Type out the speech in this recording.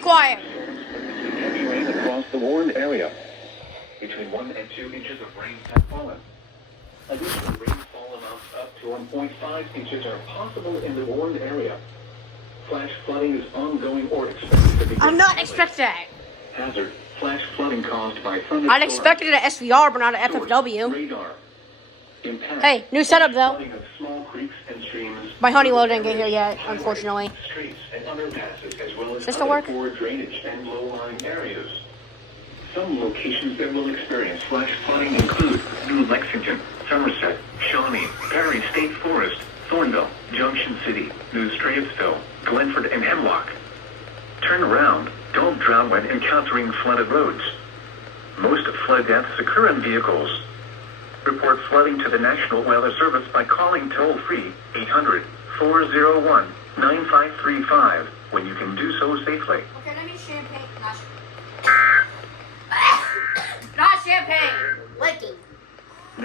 quiet. Heavy rain across the warned area. Between 1 and 2 inches of rain have fallen. Additional rainfall amounts up to 1.5 inches are possible in the warned area. Flash flooding is ongoing or expected to be. I'm not expecting it. Hazard: flash flooding caused by thunderstorms. I'd expect it at SVR, but not at FFW. Radar. Impact. Hey, new setup though. Flooding of small creeks and streams. My Honeywell didn't get here yet, unfortunately. Streets and underpasses, as well as Does this still other work? poor drainage and low-lying areas. Some locations that will experience flash flooding include New Lexington, Somerset, Shawnee, Perry State Forest, Thornville, Junction City, New Strabesville, Glenford, and Hemlock. Turn around. Don't drown when encountering flooded roads. Most flood deaths occur in vehicles. Report flooding to the National Weather Service by calling toll-free 800-401-9535 when you can do so safely. Okay.